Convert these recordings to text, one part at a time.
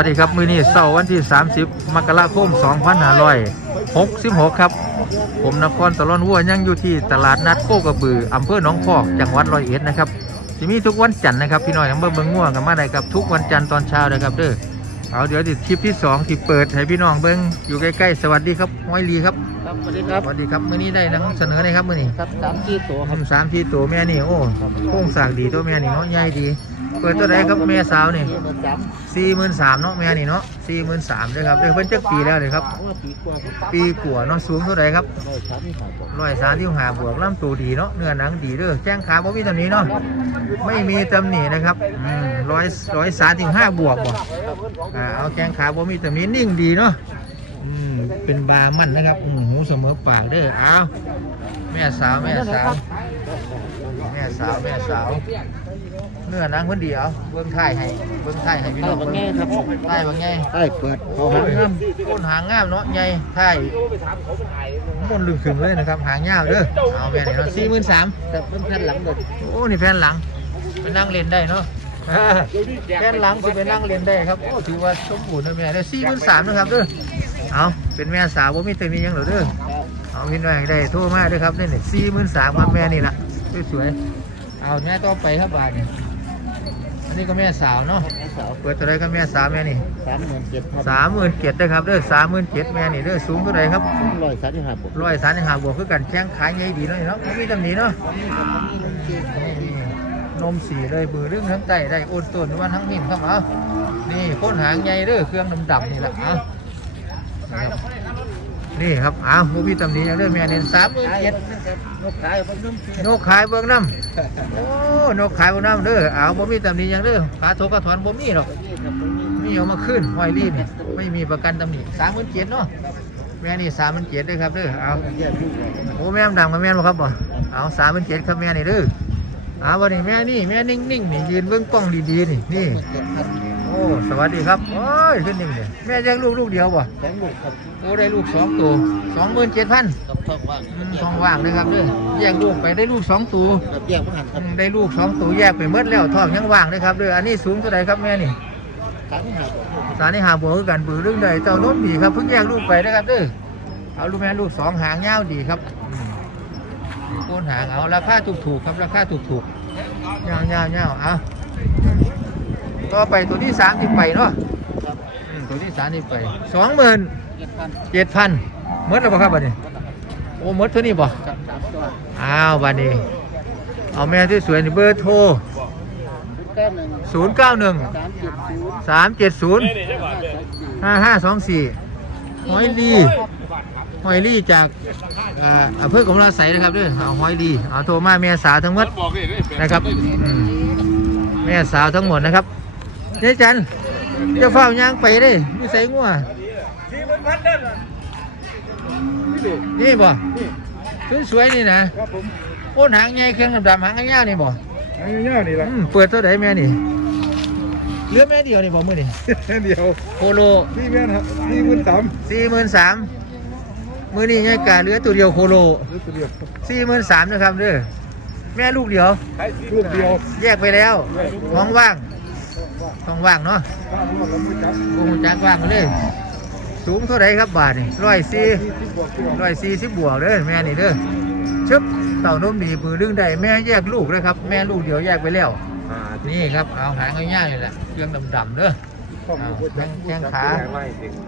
วัสดีครับมื้อนี้เสาร์วันที่ 30 มกราคม 2566 ครับ ผมนครตะลอนวัวยังอยู่ที่ตลาดนัดโคกระบืออำเภอหนองพอกจังหวัดร้อยเอ็ดนะครับจะมีทุกวันจันทร์นะครับพี่น้อยอำเภอเมืองง่วงกันมาได้ครับทุกวันจันทร์ตอนเช้านะครับเด้อเอาเดี๋ยวติดคลิปที่2ที่เปิดให้พี่น้องเบิ้งอยู่ใกล้ๆสวัสดีครับห้อยลีครับครับสวัสดีครับสวัสดีครับมื้อนี้ได้นำเสนอเลยครับมื้อนี้ครับสามที่ตัวครับทำสามทีตัวแม่นี่โอ้โค้งสร้างดีตัวแม่นี่เนาะใหญ่ดี เปิดตัวไหนครับแม่สาวนี่เบอร์สามสี่หมื่นสามเนาะแม่นี่เนาะสี่หมื่นสามเลยครับได้เพิ่นจักปีแล้วเลยครับถามว่าปีกว่าครับ ปีกว่าเนาะสูงเท่าไหร่ครับร้อยสามที่หาตัวร้อยสามที่หาบวกลำตัวดีเนาะเนื้อหนังดีเด้อแข้งขาบ่มีตำหนิเนาะไม่มีตำหนินะครับอืมร้อยร้อยสามที่ห้าบวกบ่อ่าเอาแข้งขาบ่มีตำหนินิ่งดีเนาะอืมเป็นบามั่นนะครับอืมหูเสมอปากเด้อเอาแม่สาวแม่สาวแม่สาวแม่สาว เนื้อหนังเพิ่นดีเอาเบิ่งท้ายให้เบิ่งท้ายให้พี่ใต้น้องบางเบิ่งแง่ครับท้ายว่าไงใต้เปิดโอ้เขาหันยต้นหางงามเนาะใหญ่ท้ายมนต์ลึกขึ้นเลยนะครับหางยาวเด้อเอาแม่นี่เนาะ43,000แต่เป็นแผ่นหลังเบิดโอ้นี่แผ่นหลังไปนั่งเล่นได้เนาะอ่าแผ่นหลังสิไปนั่งเล่นได้ครับ โอ้ถือว่าสมบูรณ์นะแม่ได้43,000นะครับเด้อเอาเป็นแม่สาวบ่มีแต่มีหยังเหรอเด้อเอาพี่น้อยได้โทรมาด้วยครับนี่นี่สี่หมื่นสามครับแม่นี่ละสวยๆเอาแม่ต่อไปครับบาทนี่อั นนี้ก็แม่สาวเนาะแม่สาวเปิดตัวใดก็แม่สาวแม่นี่สามหมื่นเจ็ดครับสามหมื่นเจ็ดด้ครับเด้อสามหมื่นเจ็ดแม่นี่เด้อสูงเท่าไหรครับร้อยสามที่หาตัวร้อยสามสิบห้าบวกคือกันแข้งขาใหญ่ดีเนาะนี่เนาะไม่มีตำหนิเนาะนี่นมสีเลยบือเรื่องทั้งไตได้โอนต้นวันทั้งนิ่มครับเอานี่โค้นหางใหญ่เด้อเครื่องดำๆนี่แหละเอา นี่ครับเอาผู้พี่ตำหนิอย่างเด้อแม่เน้นสามหมื่นเจ็ดนกขายมันนุ่มนกขายเบื้องน้ำโอ้นกขายเบื้องน้ำเด้อเอาบ่มีตำหนิยังเด้อขาโถกระถอนบ่มีหรอกมีเอามาขึ้นห้อยรีบนี่ไม่มีประกันตำหนิสามหมื่นเจ็ดเนาะแม่นี่สามหมื่นเจ็ดเด้อครับเด้อเอาโอ้แม่ดังมาแม่บ่ครับบ่เอาสามหมื่นเจ็ดครับแม่นี่เด้อเอาวันนี้แม่นี่แม่นิ่งๆนี่ยืนเบื้องกล้องดีๆนี่นี่ โอ้สวัสดีครับโอ้ยขึ้นนิ่งเลยแม่ยังลูกลูกเดียวบ่สองลูกครับโอ้ได้ลูกสองตัวสองหมื่นเจ็ดพันกับท้องว่างท้องว่างเลยครับเด้อแยกลูกไปได้ลูกสองตัวกับแยกมันหันครับได้ลูกสองตัวแยกไปหมดแล้วท้องยังว่างเลยครับเด้ออันนี้สูงเท่าไหร่ครับแม่นี่สามที่หาตัวสารนี่หาบัวคือกันปือเรื่องใดเจ้าโน้นดีครับเพิ่งแยกลูกไปนะครับเด้อเอาลูกแม่ลูกสองหางยาวดีครับอืมโคนหางเอาราคาถูกๆครับราคาถูกๆยาวยาวยาวเอา ต่อไปตัวที่สามที่ไปเนาะอืมตัวที่สามที่ไปสองหมื่นเจ็ดพันเจ็ดพันมดแล้วบ่ครับบัดนี้ โอ้มดเท่านี้บ่กับสาอ้าวบัดนี้ เอาแม่ที่สวยนี่เบอร์โทรศูนย์เก้าหนึ่งสามเจ็ดศูนย์ห้าห้าสองสี่หอยลีหอยลีจากเอ่ออำเภอกำลังใสนะครับด้วยเอาหอยลีเอาโทรมาแม่สาวทั้งหมดนะครับอืมแม่สาวทั้งหมดนะครับ เจ๊จันจะเฝ้ายางไปเด้มีใส่งัวนี่บ่สวยๆนี่นะครับผมโอ้นหางใหญ่เครื่องดำๆหางยาวๆนี่บ่อันนี้ยากนี่แหละอืมเปิดเท่าไหร่แม่นี่เหลือแม่เดียวนี่บ่มือนี่เดียวโคโลนี่แม่นครับนี่มันต่สี่หมื่นสามมือนี้ยายกาเหลือตัวเดียวโคโลำรู้ตัวเดียวสี่หมื่นสามนะครับเด้อแม่ลูกเดียว ลูกเดียว แยกไปแล้วท้องว่าง ท้องว่างเนาะข้าวมันก็ไม่จับโอ้โหจักว่างไปเลย สูงเท่าไหรครับบาทนี่ร้อยสี่ที่ที่บวกที่ร้อยสี่สิบบวกเด้อแม่นี่เด้อชึบเต่านมดีปือเรื่องใดแม่แยกลูกเลยครับ แม่ลูกเดียวแยกไปแล้วนี่ครับเอาหางง่ายๆนี่แหละเครื่องดำๆเด้อเ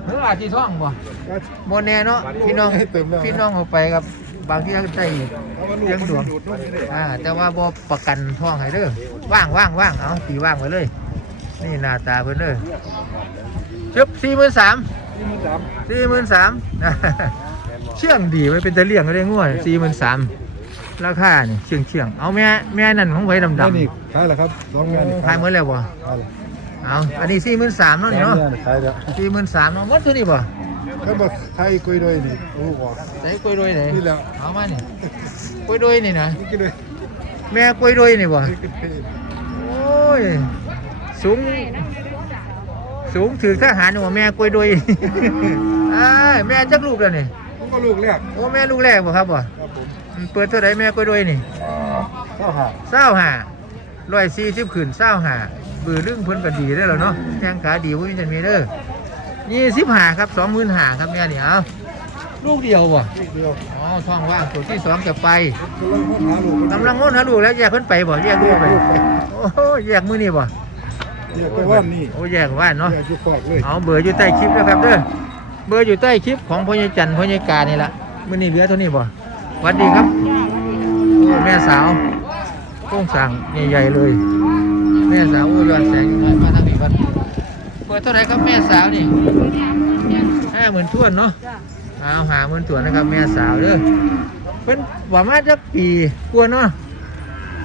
ฮ้ยอาจีท่องบ่โมแน่เนาะพี่น้องพี่น้องเอาไปครับบางที่เขาใจเลี้ยงดวงอ่าแต่ว่าบ่ประกันท่องให้เด้อว่างว่างว่างเอาตีว่างไว้เลย นี่หน้าตาเพิ่นเด้อชึบสี่หมื่นสามที่มันต่ำสี่หมื่นสามเชื่องดีไว้เป็นตะเลี่ยงก็ได้ง่วยสี่หมื่นสามราคานี่เชื่องเชื่องเอาแม่แม่นั่นของไว้ดำนี่ดำนี่ขายแล้วครับสองงานนี่ขายหมดแล้วบ่ขายแล้วเอาอันนี้สี่หมื่นสามเนาะนี่เนาะสองงขายแล้วสี่หมื่นสามเนาะหมดตัวนี้บ่ถ้าบอกไทยกุยด้วยนี่โอ้โหใส่กล้วยด้วยไหนนี่แหละเอามานี่กล้วยด้วยนี่นะนี่กินเลยแม่กล้วยด้วยนี่บ่นี่กินเลยโอ้ย สูง สูงถือทหารนี่ว่าแม่กล้วยด้วยอ้ายแม่จักลูกแล้วนี่ผมก็ลูกแรกโอ้แม่ลูกแรกบ่ครับบ่ครับผมอืมเปิดเท่าไหร่แม่กล้วยด้วยนี่ก็หาเศร้าหาร้อยสี่สิบขืนเศร้าหาบือลึงเพิ่นก็ดีได้อแล้วเนาะแข้งขาดีบ่มีจันมีเด้อยี่สิบห้าครับสองหมื่นห้าครับแม่นี่เอาลูกเดียวบ่ลูกเดียวอ๋อท้องว่างตัวที่สองจะไปกำลังค้นหาลูกกำลังง้นหาลูกแล้วแยกเพิ่นไปบ่แยกลูกไปโอ้โหแยกมือนี่บ่ เรียกว่าว่านนี่โอ้แยกว่านเนาะเรียกจุกอกเลยเอาเบอร์อยู่ใต้คลิปนะครับเด้อเบอร์อยู่ใต้คลิปของพ่อใหญ่จันทร์พ่อใหญ่กานี่ละมื้อนี้เหลือเท่านี้บ่สวัสดีครับโอ้แม่สาวโค้งสั่งใหญ่ๆเลย แม่สาวโอ้ยอดแสงมามาทางนี้ก่อนเปิดเท่าไหร่ครับแม่สาวนี่ห้าหมื่นทวนเนาะเอาหาหมื่นทวนนะครับ แม่สาวเด้อเป็นประมาณจะปีกว่าเนาะ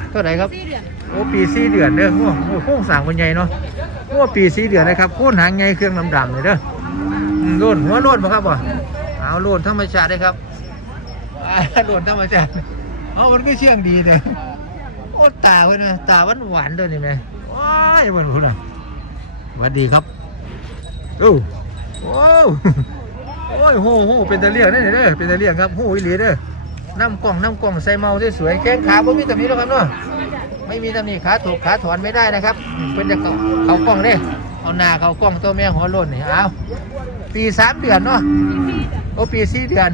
เท่าไหร่ครับสี่เดือน โอ้ปีสี่เดือนเด้อโอ้โหโค้งสั่งมันใหญ่เนาะโอ้ปีสี่เดือนนะครับโค้นหางไงเครื่องดำดำเลยเด้ออืมโลนหัวโลนป่ะครับบ่เอาโลนธรรมชาติได้ครับอ่าโลนธรรมชาติเอามันก็เชื่องดีเนี่ยโอ้ตาเพิ่นนะตาหวานหวานด้วยนี่แม่ว้ายมันพุ่นอะสวัสดีครับโอ้โอ้โอ้ยโหโหเป็นตะเลียงได้อเด้อเป็นตะเลียงครับโหอีหลีเด้อน้ำกล่องน้ำกล่องใส่เมาสวยๆแข้งขาบ่มีแตำหนิแล้วครับเนาะ ไม่มีตำหนิขาถูกขาถอนไม่ได้นะครับเพิ่นจะเขาเขากล้องเด้เอาหน้าเขากล้องตัวแม่หัวล้นนี่เอาปีสามเดือนเนาะโอ้ปีสี่เดือน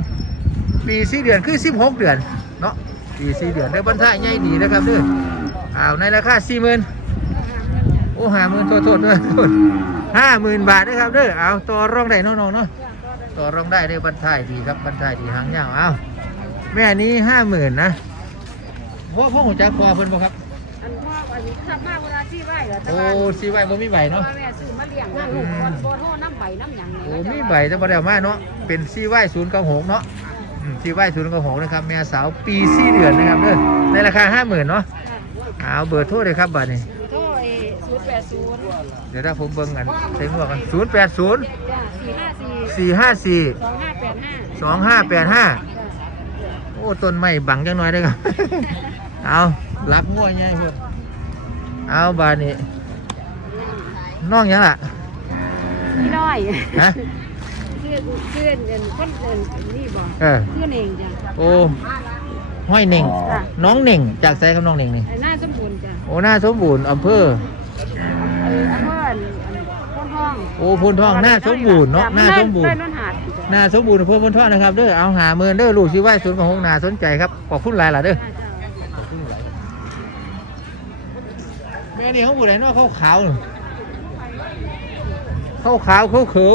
ปีสี่เดือนคือสิบหกเดือนเนาะปีสี่เดือนได้บรรทัดใหญ่ดีนะครับเด้อเอาในราคาสี่หมื่นโอ้ห้าหมื่นโทษโทษด้วยห้าหมื่นบาทนะครับเด้อเอาต่อรองได้น้องๆเนาะต่อรองได้ได้บรรทัดดีครับบรรทัดดีหางยาวเอาแม่นี้ห้าหมื่นนะพ่อพ่อหัวใจคอเพิ่นบ่ครับ อันพ่ออันนี้ขับมาเวลาที่ไหวเหรอแต่โอ้ว่าสีใบบ่มีใบพ่อเนาะแม่ซื้อมาเลี้ยงนะลูกบ่บ่โทษน้ำใบน้ำหยังโอ้มีใบแต่บ่ได้เอามาเนาะเป็นซีไว้ศูนย์เก้าหกเนาะอืมซีไว้ศูนย์เก้าหกนะครับแม่สาวปีสี่เดือนนะครับเด้อในราคาห้าหมื่นเนาะเอาเบอร์โทรเลยครับบัดนี้โทษเอศูนย์แปดศูนย์เดี๋ยวถ้าผมเบิ่งกันใช้หมวกกันศูนย์แปดศูนย์จ้ะสี่ห้าสี่สี่ห้าสี่สองห้าแปดห้าสองห้าแปดห้าจ้ะโอ้ต้นไม้บังจังหน่อยได้อครับ เอารักงัวง่ายเพื่อน เอาบาดนี้น้องหยังล่ะพี่น้อยฮะเพื่อนเพื่อนเงินคนเงินนี่บ่เออเพื่อนเองจ้ะโอ้ห้อยเหน่งจ้ะน้องเหน่ง จากไซครับน้องเหน่งนี่ไอ้หน้าสมบูรณ์จ้ะโอ้หน้าสมบูรณ์อำเภอเอออำเภออันอันพ้นห้องโอ้พนทองหน้าสมบูรณ์เนาะหน้าสมบูรเพื่อณ์นนหาดจ้ะหน้าสมบูรณ์อำเภอพนทองนะครับเด้อเอาหาเมินเด้อลูกชื่อว่าศูนย์ของหงนาสนใจครับขอบคุณหลายล่ะเด้อ จ้ะจ้ะ แม่ นี่เขาบูดไหนเนาะเขาขาวๆน่ะเขาขาวเขาเขียว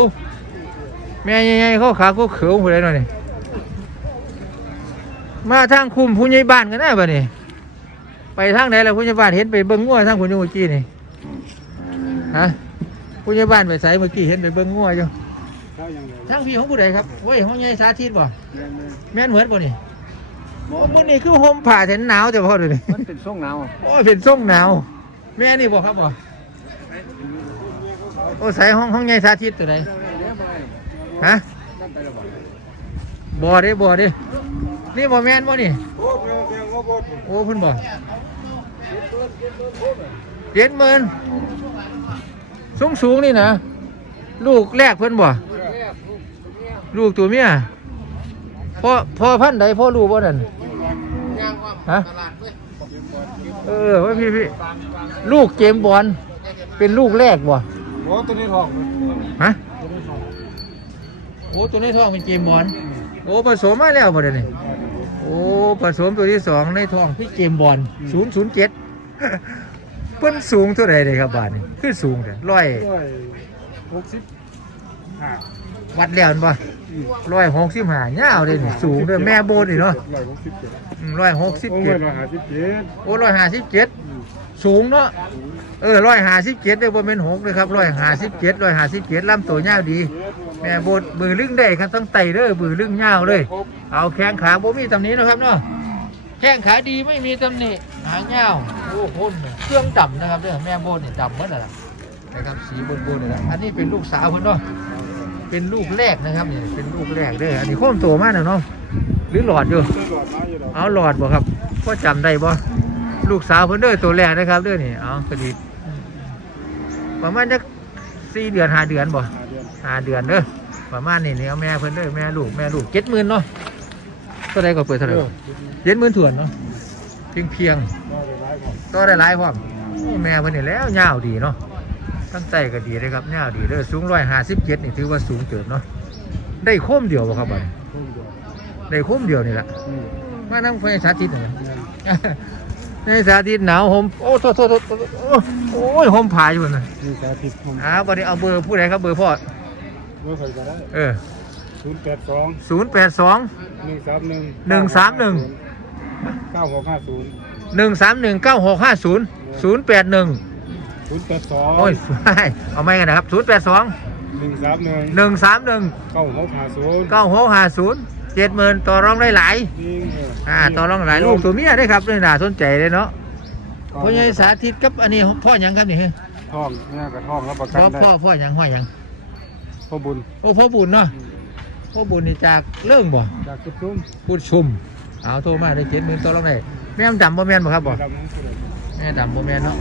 แม่ใหญ่ๆเขาขาวเขาเขียวบูดไหนเนาะนี่มาทางคุมผู้ใหญ่บ้านกันได้ป่ะนี่ไปทางไหนล่ะผู้ใหญ่บ้านเห็นไปเบิ้งงัวทางคุณยูเมื่อกี้นี่ฮะผู้ใหญ่บ้านไปใส่เมื่อกี้เห็นไปเบิ้งงัวอยู่ข้าวยังไงทางพี่ของผู้ใดครับโอ้ยห้องใหญ่สาธิตบ่แม่นแม่นเหมือนบ่นี่โอ้มื้อนี้คือห่มผ้าแทนหนาวแต่พอเดี๋ยวนี้ๆมันเป็นช่วงหนาวโอ้ยเป็นส่งหนาว แม่นี่บ่ครับบ่โอ้ใส่ห้องห้องใหญ่สาธิตตัวใดฮะบ่เด้บ่เด้นี่บ่แม่นบ่นี่โอ้เพิ่นบ่เจ็ดหมื่นสูงสูงๆนี่นะลูกแรกเพิ่นบ่ลูกตัวเมียพ่อพ่อพันใดพ่อรู้บ่นั่นฮะ เออว่าพี่พี่ลูกเจมส์บอลเป็นลูกแรกบ่โอ้ตัวนี้ทองฮะโอ้ตัวในท้องเป็นเจมส์บอลโอ้ผสมมาแล้วบ่เดี๋ยวนี้โอ้ผสมตัวที่สองในท้องพี่เจมส์บอลศูนย์ศูนย์เจ็ดเพิ่นสูงเท่าไหร่เลยครับบาทนี่คือสูงแต่ร้อยร้อยหกสิบห้าวัดแล้วนั่นปะ ร้อยหกสิบห้ายาวเลยนี่สูงเด้อแม่โบนนี่เนาะร้อยหกสิบเจ็ดร้อยหกสิบโอ้เจ็ดยร้อยห้าสิบเจ็ดโอ้ร้อยห้าสิบเจ็ดสูงเนาะเออร้อยห้าสิบเจ็ดได้บ่เป็นหกเลยครับร้อยห้าสิบเจ็ดร้อยห้าสิบเจ็ดลำตัวยาวดี แม่โบนมือลึงได้ครับทั้งไตเด้อมือลึงยาวเลย เอาแข้งขาบ่มีตำหนินะครับเนาะแข้งขาดีไม่มีตำหนิหางยาวโอ้โหเครื่องดำนะครับเด้อแม่โบนนี่ดำหมดแล้วล่ะนะครับสีบนบนนี่แหละอันนี้เป็นลูกสาวเพิ่นเนาะ เป็นลูกแรกนะครับนี่เป็นลูกแรกเด้ออันนี้โค้มโตมากนะเนาะหรือหลอดอยู่ เอาหลอดบ่ครับพ่อจำได้บ่ลูกสาวเพิ่นเด้อตัวแรกนะครับเด้อนี่เอาคดีประมาณจักสี่เดือนห้าเดือนบ่ห้าเดือนเด้อประมาณนี้นี่เอาแม่เพิ่นเด้อแม่ลูกแม่ลูกเจ็ดหมื่นเนาะเท่าไรก็เปิดเท่าไหร่เออเจ็ดหมื่นถ่วนเนาะเพียงเพียงก็ได้หลายพร้อมแม่เพิ่นนี่แล้วยาวดีเนาะ ตั้งใจก็ดีเลยครับยาวดีเด้อสูงร้อยห้าสิบเจ็ดนี่ถือว่าสูงเติบเนาะได้โค้มเดียวบ่ครับบัดนี้พุ่มเดียวได้โค้มเดียวนี่แหละนี่มานั่งไฟสาธิตหน่อยเงินในสาธิตหนาวห่มโอ้โทษโทษโทษโอ้โอ้ยห่มผาอยู่นะนี่สาธิตผมอ้าวบัดนี้เอาเบอร์ผู้ใดครับเบอร์พ่อเมื่อใส่ก็ได้เออศูนย์แปดสองศูนย์แปดสองหนึ่งสามหนึ่งหนึ่งสามหนึ่งเก้าหกห้าศูนย์หนึ่งสามหนึ่งเก้าหกห้าศูนย์ศูนย์แปดหนึ่ง ศูนย์แปดสองโอ้ยเอาไม่กันนะครับศูนย์แปดสองหนึ่งสามหนึ่งหนึ่งสามหนึ่งเก้าหกห้าศูนย์เก้าหกห้าศูนย์เจ็ดหมื่นต่อรองได้หลายนี่เอออ่าต่อรองหลายลูกตัวเมียได้ครับเลยน่าสนใจเลยเนาะพ่อใหญ่สาธิตกับอันนี้พ่อหยังครับนี่ท่องเนี่ยกระท่องรับประกัพ่นอได้พ่อพ่อหยังพ่อหยังพ่อบุญโอ้พ่อบุญเนาะพ่อบุญนี่จากเรื่องบ่จากกุซุ้มพูดชุมเอาโทรมาได้เจ็ดหมื่นต่อรองได้แม่ดำบ่แม่นบ่ครับบ่ดำน้ำผู้ใดแม่ดำบ่แม่นเนาะ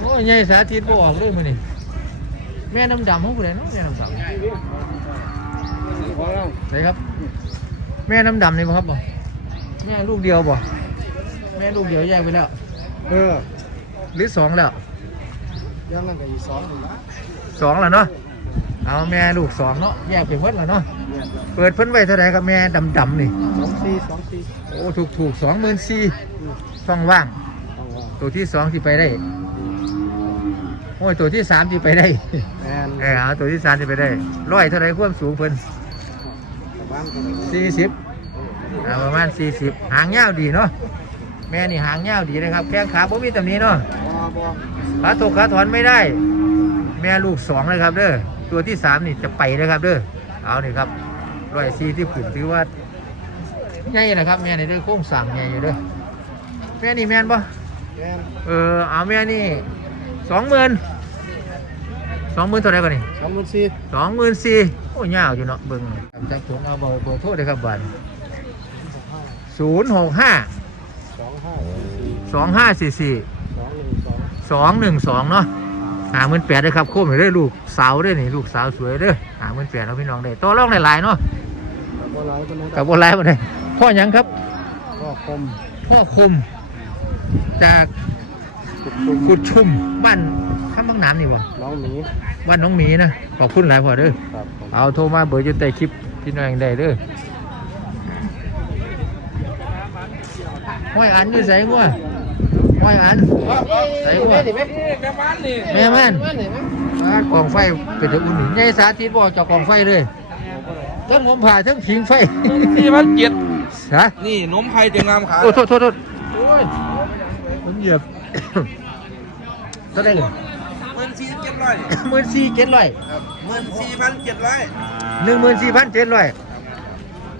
โอ้ ยใหญ่สาธิตบ่ออกเลยมื้อนี้แม่ดำดำของผู้ใดเนาะแม่ดำดำพอแล้วใช่ครับ แม่น้ำดำนี่บ่ครับบ่แม่ลูกเดียวบ่แม่ลูกเดียวแยกไปแล้วเออหรือสองแล้วยังนั่นก็อีกสองหนึ่งละสองแล้วเนาะเอาแม่ลูกสองเนาะแยกไปหมดแล้วเนาะเปิดเพิ่นไว้เท่าไหร่ครับแม่ดำดำๆนี่สองสี่สองสี่โอ้ถูกถูกสองหมื่นสี่ช่องว่างเอาว่าตัวที่สองที่ไปได้ โอ้ยตัวที่สามที่ไปได้แอนเออเอาตัวที่สามที่ไปได้ร้อยเท่าไหร่ความสูงเพิ่นบ้านก็ได้สี่สิบอ่าประมาณสี่สิบหางยาวดีเนาะแม่นี่หางยาวดีเลยครับแข้งขาบ่มีตำหนี้เนาะบ่บ่ขาตกขาถอนไม่ได้ แม่ลูกสองเลยครับเด้อตัวที่สามนี่จะไปนะครับเด้อเอานี่ครับร้อยสี่ที่ผืนถือว่าใหญ่นะครับแม่นี่เด้อโค้งสร้างใหญ่อยู่เด้อแม่นี่แม่นปะแอนเออเอาแม่นี่ สองหมื่นสองหมื่นเท่าไหร่ก่อนนี่สองหมื่นสี่สองหมื่นสี่โอ้ยาวอยู่เนาะเบิ่งจับผมเอาเบอร์เบอร์โทษเลยครับบัตรศูนย์หกห้าสองห้าสี่สองห้าสี่สี่สองหนึ่งสองสองหนึ่งสองเนาะหาเงินแปดเลยครับโค้มอยู่ด้วยลูกสาวด้วยนี่ลูกสาวสวยเด้อหาเงินแปดเอาพี่น้องได้ตัวร่องหลายๆเนาะบ่หลายคนนะคกัรับบโบราณมาได้พ่อหยังครับก็คมพ่อคมจาก กุดชุมกุดชุมบ้านข้ามบางน้ำนี่บ่น้องหมีบ้านน้องหมีนะขอบคุณหลายพ่อเด้อครับผมเอาโทรมาเบอร์อยู่ใต้คลิปพี่น้องได้เด้อห้อยอันอยู่ใส่งัวห้อยอันใส่งัวแม่มันอ่ากองไฟเป็นตะอุ่นใหญ่สาธิตบ่เจาะกองไฟเลยทั้งผมผ่าทั้งผิงไฟนี่มันเกียดฮะนี่นมไข่เตียงงามขาโอ้โทษโทษโทษโอ้ยผมเหยียบ เท่าไหร่เลยหมื่นสี่เจ็ดร้อยหมื่นสี่เจ็ดร้อยครับหมื่นสี่พันเจ็ดร้อยหนึ่งหมื่นสี่พันเจ็ดร้อย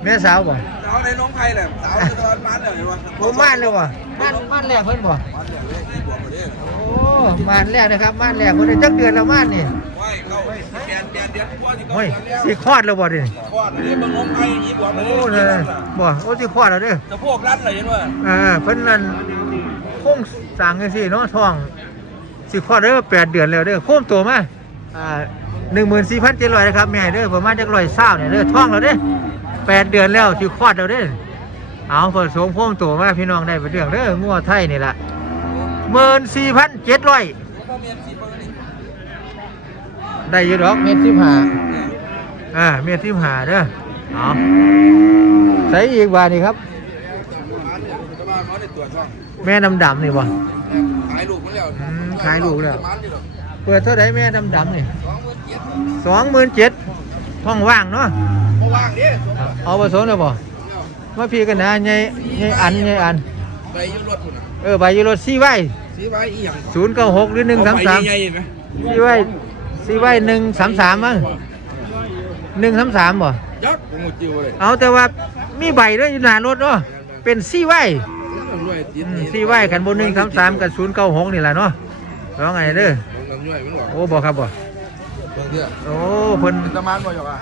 แม่สาวบ่สาวในนมไข่แหละสาวในตอนบ้านเลยว่าผมม่านเลยบ่ม่านม่านแรกเพิ่นบ่บ้านเดียวเลยที่บวกมาเด้อโอ้ม่านแรกนะครับม่านแรกเพิ่นได้จักเดือนแล้วม่านนี่ไว้เข้าแปดแปดเดือนกว่าที่เขาโอ้ยเดือนแล้วสิคลอดแล้วบ่ดิคลอดเลยมันนมไข่อย่างนี้บวกมาโอ้เด้อเลยบ่โอ้สิคลอดแล้วเด้อจะพวกรัดเลยเห็นว่าเออเพิ่นนั่นโค้ง สร้างจังซี่เนาะท้องสิคลอดได้ว่าแปดเดือนแล้วเด้อโค้มโตมาอ่า14,700นสี่พันเจ็ดร้อยนะครับแม่เด้อประมาณจัก120เศร้าเนี่ยเด้อท้องแล้วเด้อแปดเดือนแล้วที่คลอดแล้วเด้อเอาผสมโค้งตัวมาพี่น้องได้ไปเรื่องเด้องัวไทยนี่แหละหมื่นสี่พันเจ็ดร้อยพ่อเยสีปกติได้อยี่ดอกเม็ดที่หาอ่าเม็ดที่หาเด้อเอาใส่อีกบาทนี่ครับ เขาได้ตรวจช่องแม่ดำดำๆนี่บ่ ขายลูกมันแล้วอืมขายลูกแล้วมันนี่หรอเปิดเท่าไหร่แม่ดำดำๆนี่สองหมื่นเจ็ดสองหมื่นเจ็ดห้องว่างเนาะเพราะว่างดิเอาผสมแล้วบ่มาพี่กันนะใหญ่ใหญ่อันใหญ่อัน ไปอยืรถคุณเออใบยูโรซี่ไว้สีไว้อีหยังศูนย์เก้าหกหรือหนึ่งสามสามใหญ่ๆไหมซี่ไว้ซี่ไว้หนึ่งสามสามมั้งหนึ่งสามสามบ่ ยักษ์ผมหมดจิวเลยเอาแต่ว่ามีใบด้วยอยู่หน้ารถเนาะเป็นซี่ไว้ รวยติดอืมซี่ไว้กันบนหนึ่งสามสามกับศูนย์เก้าหกนี่แหละเนาะร้องไงเด้อลงน้ำย่อยมันบอกโอ้บอกครับบ่เบิ่งเด้อโอ้เพิ่นมันจะมันบ่หยอกอะ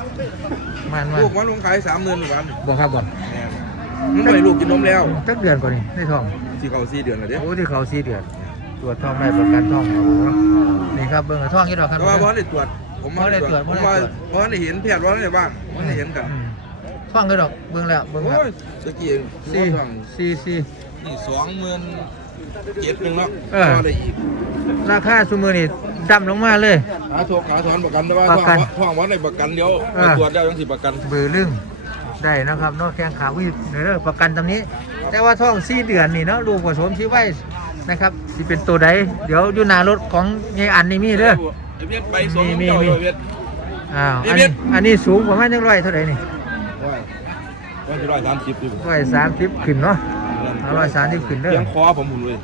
มันมาลูกมันลงขายสามหมื่นวันบอกครับบ่มันหน่อยลูกกินนมแล้วจักเดือนกว่านี้ในท้องสี่เขาสี่เดือนแล้วเด้โอ้ที่เขาสี่เดือน ตรวจท้องได้ประกันท้องเนาะนี่ครับเบิ่งท้องยี่ดอกครับแต่ว่าบอสได้ตรวจผมบ่ได้ตรวจผบ่มได้ว่าตรวจบอสได้เห็นแพทย์บอสได้บ้างบอสได้เห็นกันอืมท้องยี่ดอกเบิ่งแล้วเบิ่งโอ้แล้วยตะกี้สี่สี่สี่สี่ นี่สองหมื่นเจ็ดหนึ่งเนาะเออก็ได้อีกราคาซุมือนี่ดำลงมาเลยขาโทขาถอนประกันแต่ว่าประกันท่องว่าในประกันเดียวเออมาตรวจแล้วยังสิประกันเบือลึงได้นะครับเนอกแข้งขาวิเนื้อประกันตำนี้ แต่ว่าท้องสี่เดือนนี่เนาะลูกผสมชีไว้นะครับสิเป็นตัวใดเดี๋ยวอยู่หน้ารถของยายอันนี่มีเด้อ ไอ้เวียดไปสองมีเจ้ามีไอ้เวียด อ้าวนี่อันเม็นี้ดอันนี้สูงประมาณยังร้อยเท่าไหร่นี่ว่าว่าจะร้อยสามสิบอยู่ร้อยสามสิบขึ้นเนาะ เอาร้อยสามสิบขึ้นเด้อเลี้ยงคอผมผมเลย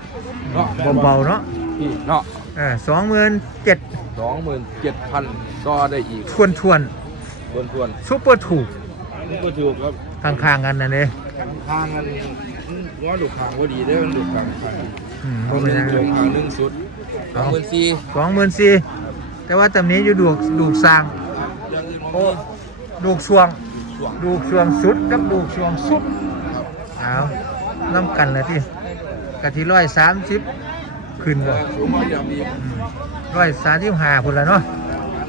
เนาะเบาๆเนาะพี่เนาะเออสองหมื่นเจ็ดสองหมื่นเจ็ดพันก็ได้อีกทวนทวนทวนทวนๆซุปเปอร์ถูกๆนี่ก็ถูกครับข้างๆกันนั่นเลยทางกันว่าดูทางว่าดีเด้อมันดูทางทางอืมทาบ่งหเป็นนึ่หยังงตรงทางหนึ่งสุดสองหมื่นสี่สองหมื่นสี่แต่ว่าตำนี้อยู่ดูกดูกสร้างอย่างอื่นโอ้โอ้ดูกช่วงช่วงดูกช่วงสุดกับดูกช่วงสุดเอา น้ำกันเลยที่กะทิร้อยสามสิบขึ้นก็สูงมาอย่างดีร้อยสามสิบห้าคนละเนาะ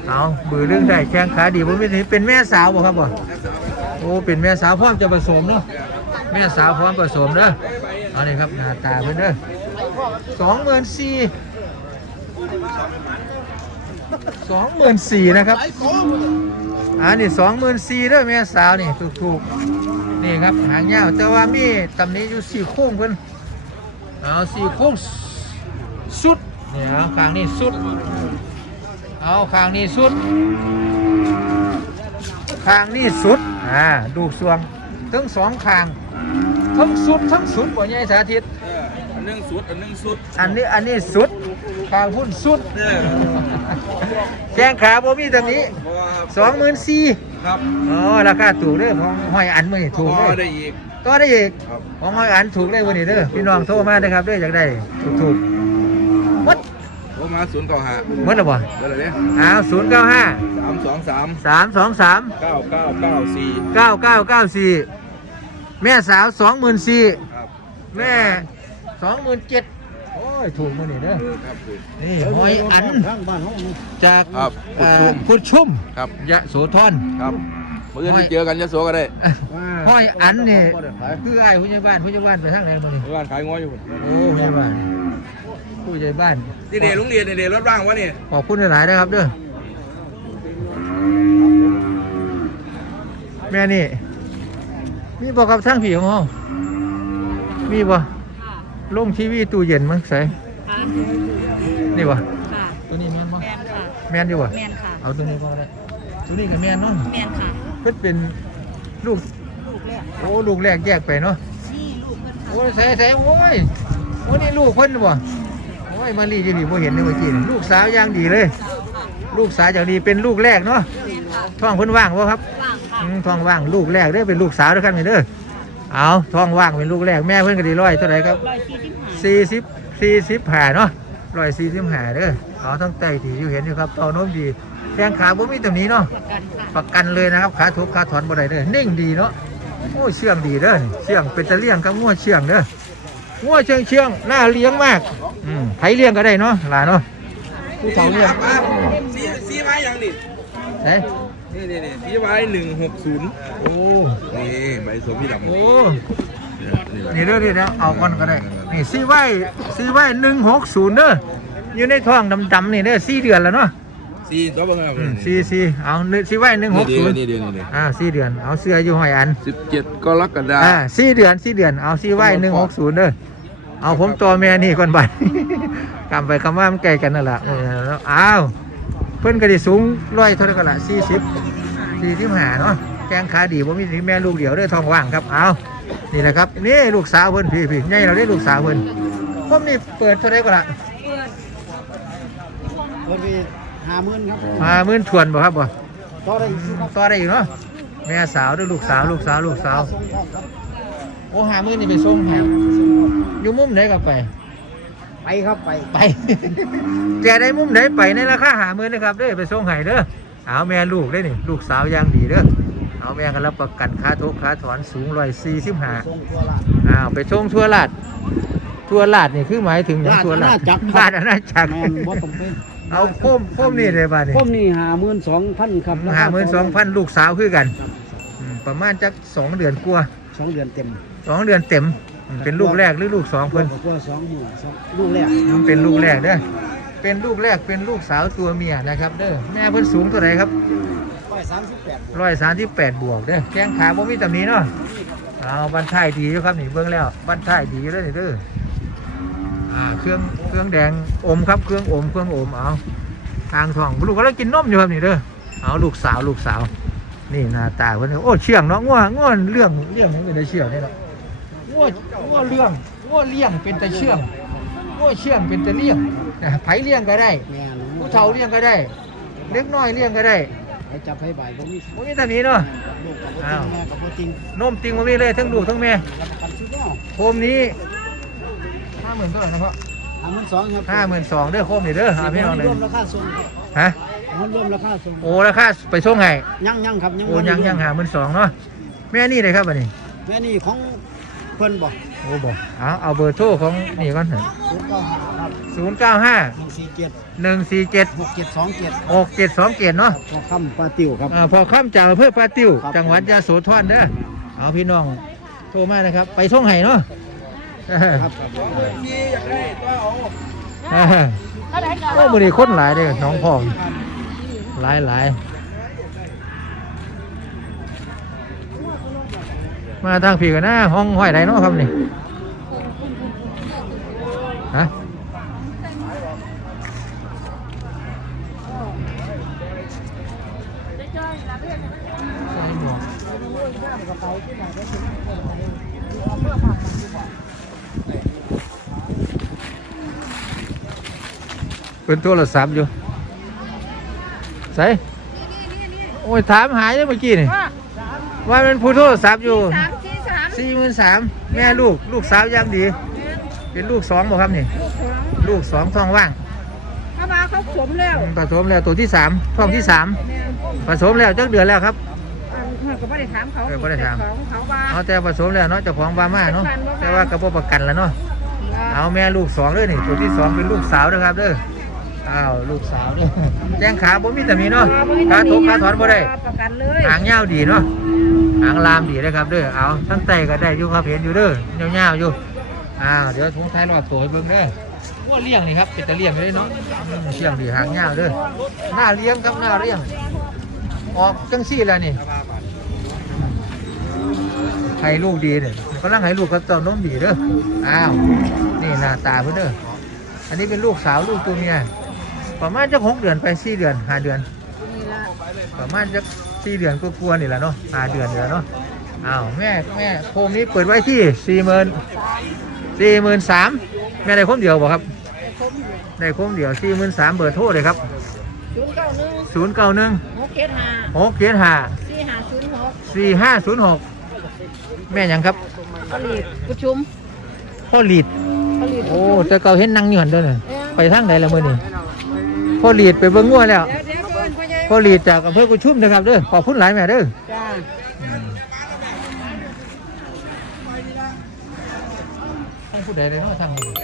เอาบือเรื่องได้แข้งขาดีผมไม่เห็นเป็นแม่สาวบ่ครับบ่โอ้เป็นแม่สาวพร้อมจะผสมเนาะแม่สาวพร้อมผสมเด้อเอานี่ครับหน้าตาเพิ่นเด้อสองหมื่นสี่สองหมื่นสี่นะครับอันนี้สองหมื่นสี่เด้อแม่สาวนี่ถูกๆ นี่ครับหางยาวแต่ว่ามีตำหนี้อยู่สี่โค้งเพิ่นเอาสี่โค้งสุดนี่เอาข้างนี้สุด เอาข้างนี้สุดข้างนี้สุดอ่าดูกสวงทั้งสองข้างทั้งสุดทั้งสุดบ่ใหญ่สาธิตเอออันหนึ่งสุดอันหนึ่งสุดอันนี้อันนี้สุดข้างพุ่นสุดเออแข้งขาบ่มีตำหนี้เพราะว่าสองหมื่นสี่ ครับอ๋อราคาถูกเด้อของห้อยอันมื้อนี้ถูกพอเลยได้อีกก็ได้อีกครับของห้อยอันถูกเลยวันนี้เด้อพี่น้องโทรมาเด้อครับเด้ออยากได้ถูกถูกๆหมดผมมาศูนย์ต่อหาหมดแล้วบ่เดี๋ยวเลยเนี่ยอ้าวศูนย์เก้าห้าสามสองสามสามสองสามเก้าเก้าเก้าสี่เก้าเก้าเก้าสี่แม่สาวสองหมื่นสี่ครับแม่สองหมื่นเจ็ดโอ้ ยถูกมื้อนี้เด้อเออครับถูกนี่ห้อยอันข้างบ้านห้องนี้จากครับเอ่อพุทธชุ่ม พุทธชุ่มครับยะโสธรครับเมื่อคืนเจอกันยะโสก็ได้ห้อยอันนี่คือไอ้ผู้ใหญ่บ้านผู้ใหญ่บ้านไปทางไหนมื้อนี้เมื่อวานขายง้อยอยู่โอ้ผู้ใหญ่บ้านผู้ใหญ่บ้านนี่เดลุงเรียนนี่เดรถบ้างวะนี่ขอบคุณหลายๆนะครับเด้อแม่นี่มีบอกกับทั้งผีของเรามีบ่ค่ะ ลงทีวีตู้เย็นมั้งใส่ค่ะนี่บ่ค่ะตัวนี้แม่นบ่แมนค่ะแม่นอยู่บ่แมนค่ะเอาตัวนี้พอได้ตัวนี้ก็แม่นเนาะแมนค่ะเพิ่นเป็นลูกลูกแรกโอ้ลูกแรกแยกไปเนาะนี่ลูกเพิ่นค่ะโอ้ยใส่ใส่โอ้ยโอ้ยนี่ลูกเพิ่นบ่โอ้ยมาลีจะดีบ่เห็นเลยเมื่อกี้นี่ลูกสาวอย่างดีเลย ลูกสาวอย่างดีเป็นลูกแรกเนาะแมนค่ะท้องเพิ่นว่างบ่ครับว่างค่ะอืมท้องว่างลูกแรกเด้อเป็นลูกสาวเด้วยกันนี่เด้อ เอาท้องว่างเป็นลูกแรกแม่เพิ่นก็ดีร้อยเท่าไหร่ครับร้อยสี่สิบห้าสี่สิบสี่สิบห้าเนาะร้อยสี่สิบห้าเด้อเอาทั้งไตที่อยู่เห็นอยู่ครับต่อโน้มดีแข้งขาบ่มีตรงนี้เนาะประกันค่ะประกันเลยนะครับขาทุกขาถอนบ่ได้เด้อนิ่งดีเนาะโอ้ยเชื่องดีเด้อนี่เชื่องเป็นตะเลี้ยงกับงัวเชื่องเด้องัวเชื่องเชื่องน่าเลี้ยงมากอืมไผเลี้ยงก็ได้เนาะหลานเนาะผู้สาวเลี้ยงครับครับซีซีไว้ยังนี่ไห นนี่นี่นี่ซีไว้หนึ่งหกศูนย์โอ้นี่ใบโซพี่ดำโอ้นี่แหละนี่เด้อนี่เด้อเอาก่อนก็ได้นี่ซีไว้ซีไว้หนึ่งหกศูนย์เด้ออยู่ในท้องดำๆนี่เด้อสี่เดือนแล้วเนาะซีตัวเบิ่งครับอืมสี่สี่เอาหนึ่งซีไว้หนึ่งหกศูนย์นี่เดียวนี่เดียวอ่าสี่เดือนเอาเสื้ออยู่ห้อยอันสิบเจ็ดกรกฎาอ่าสี่เดือนสี่เดือนเอาซีไว้หนึ่งหกศูนย์เด้อเอาผมตัวแม่นี่ก่อนบัดกำไปคำว่ามันใกล้กันนั่นแหละเออแล้วอ้าว เพิ่นก็ได้สูงร้อยเท่าไหร่กันละสี่สิบสี่สิบห้าเนาะแกงขาดีผมมีแม่ลูกเดียวเด้อท้องว่างครับเอานี่นะครับนี่ลูกสาวเพิ่นพี่พี่ใหญ่เราได้ลูกสาวเพิ่นผมนี่เปิดเท่าไหร่ก็ละคนมีห้าหมื่นครับมามื่นทวนบ่ครับบ่ต่อได้อีกครับต่อได้อีกเนาะแม่สาวด้วยลูกสาวลูกสาวลูกสาวส่งครับครับโอ้หามื่นนี่ไปส่งให้อยู่มุมไหนก็ไป ไปครับไปไป แกได้มุมไหนไปในราคาหามื่นนะครับเด้อไปส่งให้เด้อเอาแม่ลูกได้นี่ ลูกสาวอย่างดีเด้อเอาแม่กันรับประกันค่าทุกค่าถอนสูงร้อยสี่สิบห้าส่งตัวละ อ้าวไปส่งทั่วลาดทั่วลาดนี่คือหมายถึงอย่างทั่วลาดราชอาณาจักร ราชอาณาจักรแมนบ่ต้องเป็นเอาโคมโคมนี่เลยบ้านี่ผมนี่ห้าหมื่นสองพันครับหาหมื่นสองพันลูกสาวคือกันอืมประมาณจักสองเดือนกว่าสองเดือนเต็มสองเดือนเต็มอืม เป็นลูกแรกหรือลูกสองเพิ่นตัวสองหมื่นสองลูกแรกมันเป็นลูกแรกเด้อเป็นลูกแรกเป็นลูกสาวตัวเมียนะครับเด้อแม่เพิ่นสูงเท่าไหร่ครับร้อยสามสิบแปดร้อยสามที่แปดบวกเด้อแข้งขาบ่มีตำหนี้เนาะเอาบันท้ายดีอยู่ครับนี่เบิ่งแล้วบันท้ายดีอยู่เลยนี่เด้ออ่าเครื่องเครื่องแดงอมครับเครื่องอมเครื่องอมเอาทางท้องลูกก็แล้วกินนมอยู่ครับนี่เด้อเอาลูกสาวลูกสาว นี่หน้าตาเพิ่นโอ้เชื่องเนาะง่วง่วเรื่องเรื่องมันเป็นแต่เชื่องนี่เนาะ ง่วง่วเรื่องง่วเลี้ยงเป็นแต่เชื่องง่วเชื่องเป็นแต่เลี้ยงนะไผเลี้ยงก็ได้ แม่นผู้เฒ่าเลี้ยงก็ได้ เล็กน้อยเลี้ยงก็ได้ไปจับให้ใบบ่มีบ่มีตำหนี้เนาะ ลูกกับบ่จริงแม่กับบ่จริงนมติงบ่มีเลยทั้งลูกทั้งแม่รับประกันชุดแนวโคมนี้ห้าหมื่นเท่าไหร่นะครับห้าหมื่นสองครับห้าหมื่นสองเด้อโคมนี่เด้อหาพี่น้องเลยรวมราคาส่งครับฮะมันรวมราคาส่งโอ้ราคาไปส่งไงยังยังครับยังโอ้ยังยังหาหมื่นสองเนาะแม่นี่เลยครับอันนี้แม่นี่ของ เพิ่นบอกโอ้บอกเอาเอาเบอร์โทรของนี่ก่อนเถอะศูนย์เก้าห้าครับศูนย์เก้าห้าหนึ่งสี่เจ็ดหนึ่งสี่เจ็ดหกเจ็ดสองเจ็ดหกเจ็ดสองเจ็ดเนาะพอค่ำปลาติวครับ อ่าพอข้ามจากอำเภอปาติ้ว ครับ จังหวัดยะโสธรเด้อเอาพี่น้องโทรมานะครับ ไปส่งไห้เนาะครับเออโอ้มือนี้คนหลายเด้อน้องพองหลายหลาย มาทางผีกันนะห้องห้อยไหนเนาะครับนี่ฮะเป็นโทรศัพท์อยู่ใส่โอ้ยถามหายเลยเมื่อกี้นี่ ว่ามันผู้โทรศัพท์อยู่สามสี่สามสี่หมื่นสามแม่ลูกลูกสาวยังดี เป็นลูกสองบ่ครับนี่ ลูกของลูกสองท้องว่างเขามาเขาสวมแล้วผสมแล้วตัวที่สามท้องที่สามแม่ผสมแล้วจักเดือนแล้วครับ อันเมื่อก็ไม่ได้ถามเขาเออบ่ได้ถามของเขาว่า เอาแต่ผสมแล้วเนาะเจ้าของบามาเนาะแต่ว่ากระโปประกันแล้วเนาะเอาแม่ลูกสองเด้อนี่ตัวที่สองเป็นลูกสาวเด้อครับเด้อ อ้าวลูกสาวเด้อแจ้งขาบ่มีแต่มีเนาะขาทกขาถอนบ่ได้ประกันเลยหางยาวดีเนาะหางลามดีนะครับเด้อเอาทั้งไตก็ได้อยู่ครับเห็นอยู่เด้อยาวๆอยู่อ้าวเดี๋ยวทุงท้ายรอบตัวให้เบิ่งเด้อว่าเลี้ยงนี่ครับเป็นตะเลี้ยงเลยเนาะอืมเชี่ยงดีหางยาวเด้อหน้าเลี้ยงครับหน้าเลี้ยงออกจังซี่แล้วนี่ให้ลูกดีเนี่ยกำลังให้ลูกกับเต้านมดีเด้ออ้าวนี่หน้าตาเพิ่นเด้ออันนี้เป็นลูกสาวลูกตัวเมีย ประมาณจะหกเดือนไปสี่เดือนห้าเดือน นี่ละประมาณจะสี่เดือนก็กลัวาๆนี่แหละเนาะห้าเดือนเดือนเนาะอ้าวแม่แม่โคมนี้เปิดไว้ที่สี่หมื่นสี่หมื่นสามแม่ได้คมเดียวบ่ครับได้คมเดียวสี่หมื่นสามเบอร์โทรเลยครับศูนย์เก้าหนึ่งศูนย์เก้าหนึ่งหกเจ็ดห้าหกเจ็ดห้าสี่ห้าศูนย์หกสี่ห้าศูนย์หกแม่หยังครับผลิตประชุมพ่อหลีดผลิตโอ้แต่เก่าเห็นนั่งอยู่หันเด้อเนี่ยไปทางไหนละมื้อนี้ พ่อหลีดไปเบิ่งงัวแล้วเดี๋ยวเดี๋ยวเพิ่นพ่อใหญ่พ่อหลีดจากอำเภอกุชุ่มนะครับเด้อขอบคุณหลายแม่เด้อจ้าให้ผู้ใดเลยเนาะทางนี้